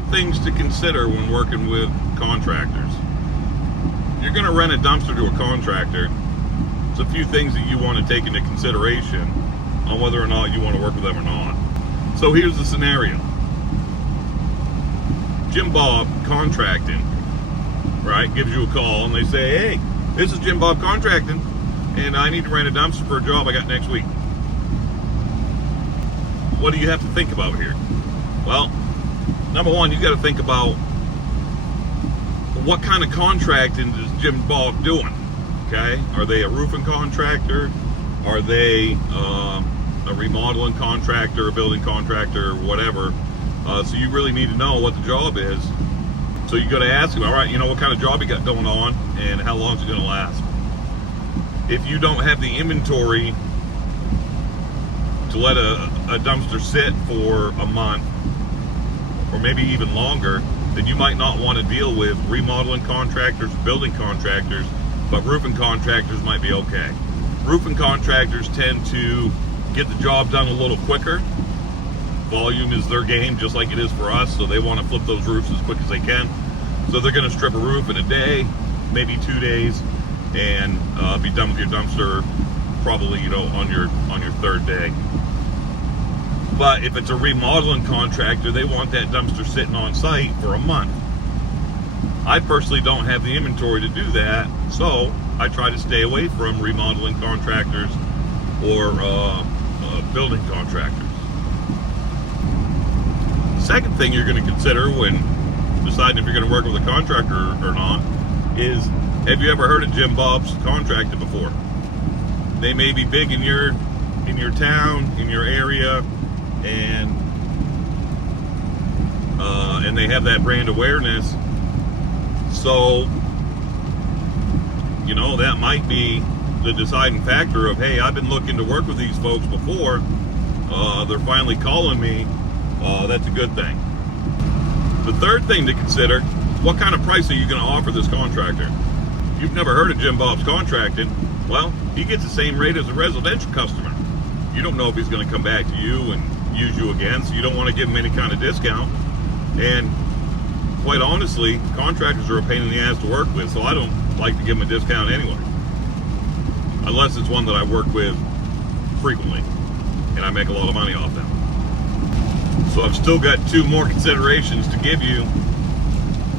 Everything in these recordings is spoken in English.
5 things to consider when working with contractors. You're going to rent a dumpster to a contractor. There's a few things that you want to take into consideration on whether or not you want to work with them or not. So here's the scenario. Jim Bob Contracting, right, gives you a call and they say, hey, this is Jim Bob Contracting and I need to rent a dumpster for a job I got next week. What do you have to think about here? Well, number one, you got to think about what kind of contracting is Jim Bob doing, okay? Are they a roofing contractor? Are they a remodeling contractor, a building contractor, whatever? So you really need to know what the job is. So you got to ask them, all right, you know, what kind of job you got going on and how long is it going to last? If you don't have the inventory to let a dumpster sit for a month or maybe even longer, then you might not want to deal with remodeling contractors, building contractors, but roofing contractors might be okay. Roofing contractors tend to get the job done a little quicker. Volume is their game, just like it is for us, so they want to flip those roofs as quick as they can. So they're going to strip a roof in a day, maybe 2 days, and be done with your dumpster probably, you know, on your third day. But if it's a remodeling contractor, they want that dumpster sitting on site for a month. I personally don't have the inventory to do that, so I try to stay away from remodeling contractors or building contractors. Second thing you're going to consider when deciding if you're going to work with a contractor or not is, have you ever heard of Jim Bob's Contracting before? They may be big in your town, in your area, and they have that brand awareness. So, you know, that might be the deciding factor of, hey, I've been looking to work with these folks before. They're finally calling me. That's a good thing. The third thing to consider, what kind of price are you going to offer this contractor? If you've never heard of Jim Bob's Contracting, well, he gets the same rate as a residential customer. You don't know if he's going to come back to you and use you again, so you don't want to give him any kind of discount. And quite honestly, contractors are a pain in the ass to work with, so I don't like to give them a discount anyway. Unless it's one that I work with frequently and I make a lot of money off them. So I've still got 2 more considerations to give you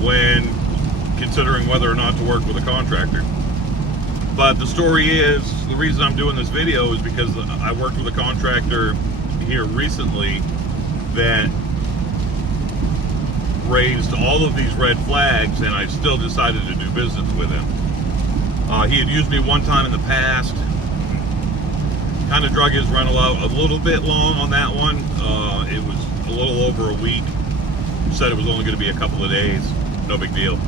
when considering whether or not to work with a contractor. But the story is, the reason I'm doing this video is because I worked with a contractor here recently that raised all of these red flags, and I still decided to do business with him. He had used me one time in the past, kind of drug his rental out a little bit long on that one. It was a little over a week. Said it was only going to be a couple of days. No big deal.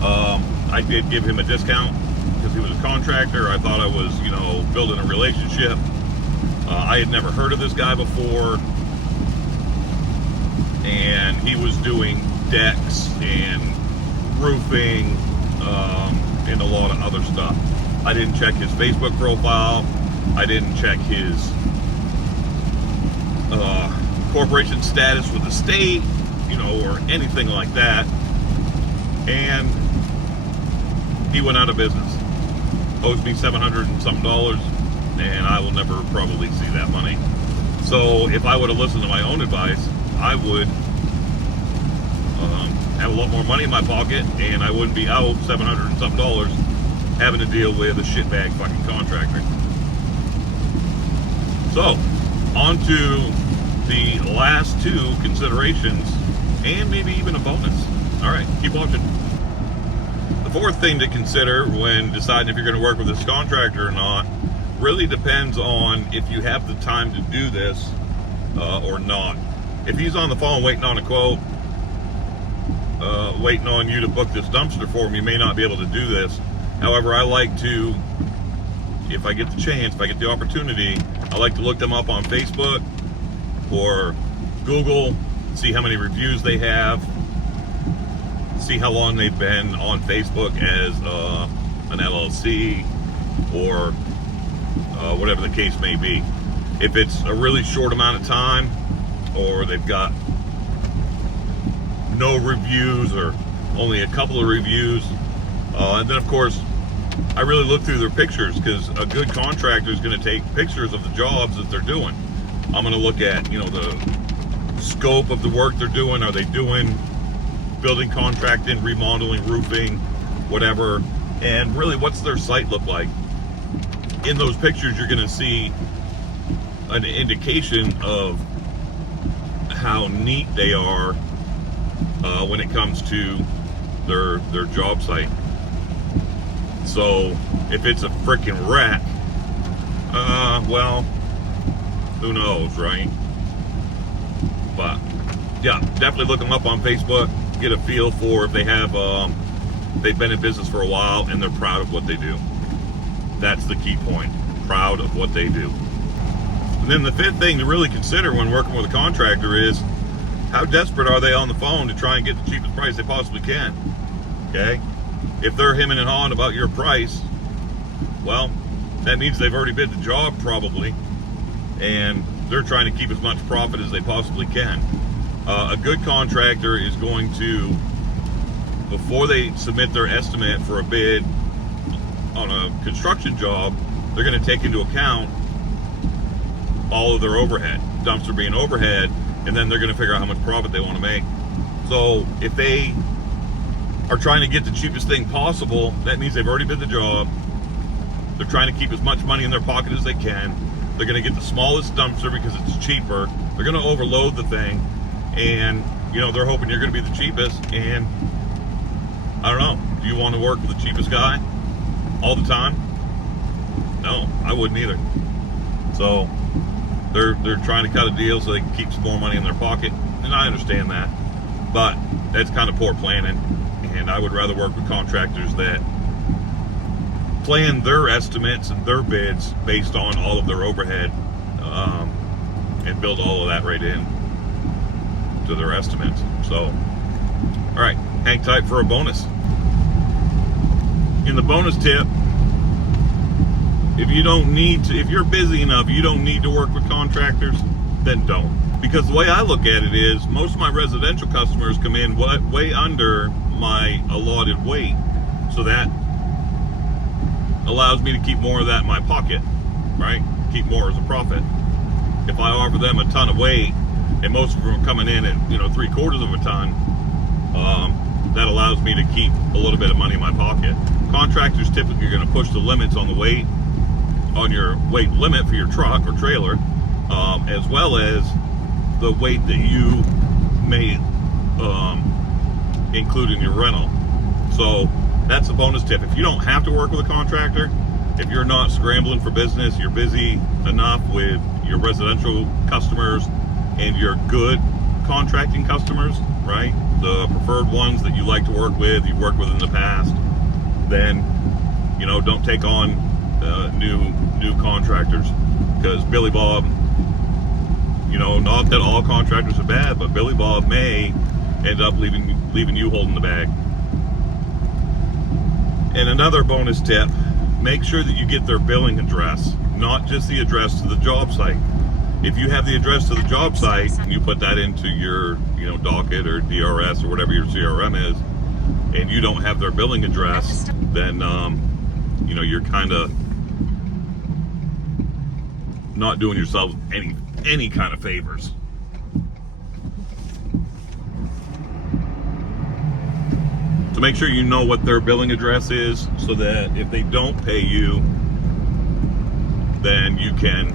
I did give him a discount because he was a contractor. I thought I was, you know, building a relationship. I had never heard of this guy before, and he was doing decks and roofing and a lot of other stuff. I didn't check his Facebook profile. I didn't check his corporation status with the state, you know, or anything like that. And he went out of business. Owes me $700 and something, and I will never probably see that money. So if I would have listened to my own advice, I would have a lot more money in my pocket, and I wouldn't be out $700 and something having to deal with a shitbag fucking contractor. So, on to the last 2 considerations, and maybe even a bonus. All right, keep watching. The fourth thing to consider when deciding if you're going to work with this contractor or not really depends on if you have the time to do this or not. If he's on the phone waiting on a quote, waiting on you to book this dumpster for him, you may not be able to do this. However, I like to, if I get the chance, if I get the opportunity, I like to look them up on Facebook or Google, see how many reviews they have, see how long they've been on Facebook as an LLC or whatever the case may be. If it's a really short amount of time or they've got no reviews or only a couple of reviews. And then of course, I really look through their pictures, because a good contractor is going to take pictures of the jobs that they're doing. I'm going to look at, the scope of the work they're doing. Are they doing building, contracting, remodeling, roofing, whatever? And really, what's their site look like? In those pictures, you're going to see an indication of how neat they are when it comes to their job site. So if it's a freaking wreck, well, who knows, right? But yeah, definitely look them up on Facebook. Get a feel for if they have they've been in business for a while and they're proud of what they do. That's the key point. Proud of what they do. And then the fifth thing to really consider when working with a contractor is, how desperate are they on the phone to try and get the cheapest price they possibly can? Okay? If they're hemming and hawing about your price, well, that means they've already bid the job probably, and they're trying to keep as much profit as they possibly can. A good contractor is going to, before they submit their estimate for a bid on a construction job, they're going to take into account all of their overhead, dumpster being overhead, and then they're going to figure out how much profit they want to make. So if they are trying to get the cheapest thing possible, that means they've already bid the job. They're trying to keep as much money in their pocket as they can. They're going to get the smallest dumpster because it's cheaper. They're going to overload the thing, and they're hoping you're going to be the cheapest. And I don't know, do you want to work with the cheapest guy all the time? No, I wouldn't either. So they're trying to cut a deal so they can keep some more money in their pocket, and I understand that, but that's kind of poor planning. And I would rather work with contractors that plan their estimates and their bids based on all of their overhead, and build all of that right in to their estimates. So, all right, hang tight for a bonus. In the bonus tip, if you're busy enough, you don't need to work with contractors, then don't. Because the way I look at it is, most of my residential customers come in way under my allotted weight. So that allows me to keep more of that in my pocket, right? Keep more as a profit. If I offer them a ton of weight, and most of them are coming in at 3/4 of a ton, that allows me to keep a little bit of money in my pocket. Contractors typically are going to push the limits on the weight, on your weight limit for your truck or trailer, as well as the weight that you may include in your rental. So that's a bonus tip. If you don't have to work with a contractor, if you're not scrambling for business, you're busy enough with your residential customers and your good contracting customers, right? The preferred ones that you like to work with, you've worked with in the past, then don't take on new contractors, because Billy Bob, not that all contractors are bad, but Billy Bob may end up leaving you holding the bag. And another bonus tip, make sure that you get their billing address, not just the address to the job site. If you have the address to the job site and you put that into your docket or DRS or whatever your CRM is, and you don't have their billing address, then you're kind of not doing yourself any kind of favors. So make sure you know what their billing address is, so that if they don't pay you, then you can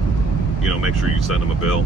make sure you send them a bill.